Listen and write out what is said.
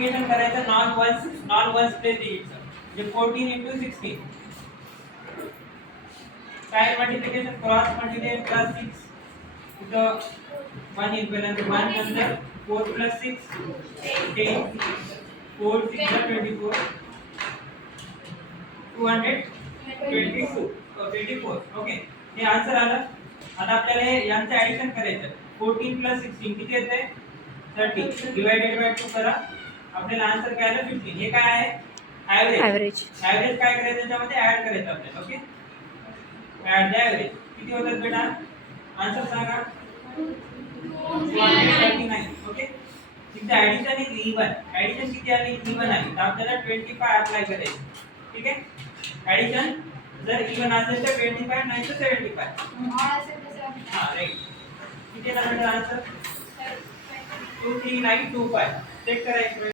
Multiplication करायचं non once place डिजिटचं म्हणजे 14 into 16 side multiplication cross multiplication plus 6 इथं 1 येईल पहिल्यांदा 1 नंतर 4 plus 6 10 4 6 are 24 222 24 ओके हे आन्सर आलं. आता आपल्याला यांचं ऍडिशन करायचं 14 plus 16 किती येते 30 डिवाइडेड बाय 2 करा आपल्याला आन्सर काय आलं 15. हे काय आहे ऍव्हरेज काय करायचं त्याच्यामध्ये ऍड करायचं आपल्याला. ओके ऍड द ऍव्हरेज किती होतात बेटा आन्सर सांगा 239. ओके इथे ऍडिशन इज इवन ऍडिशन किती आली इवन आली तर आपल्याला 25 अप्लाय करायचं. ठीक आहे ऍडिशन जर इवन असेल तर 25 नाही तर 75 हां राईट. किती आला बेटा आन्सर 2325 चेक करा एक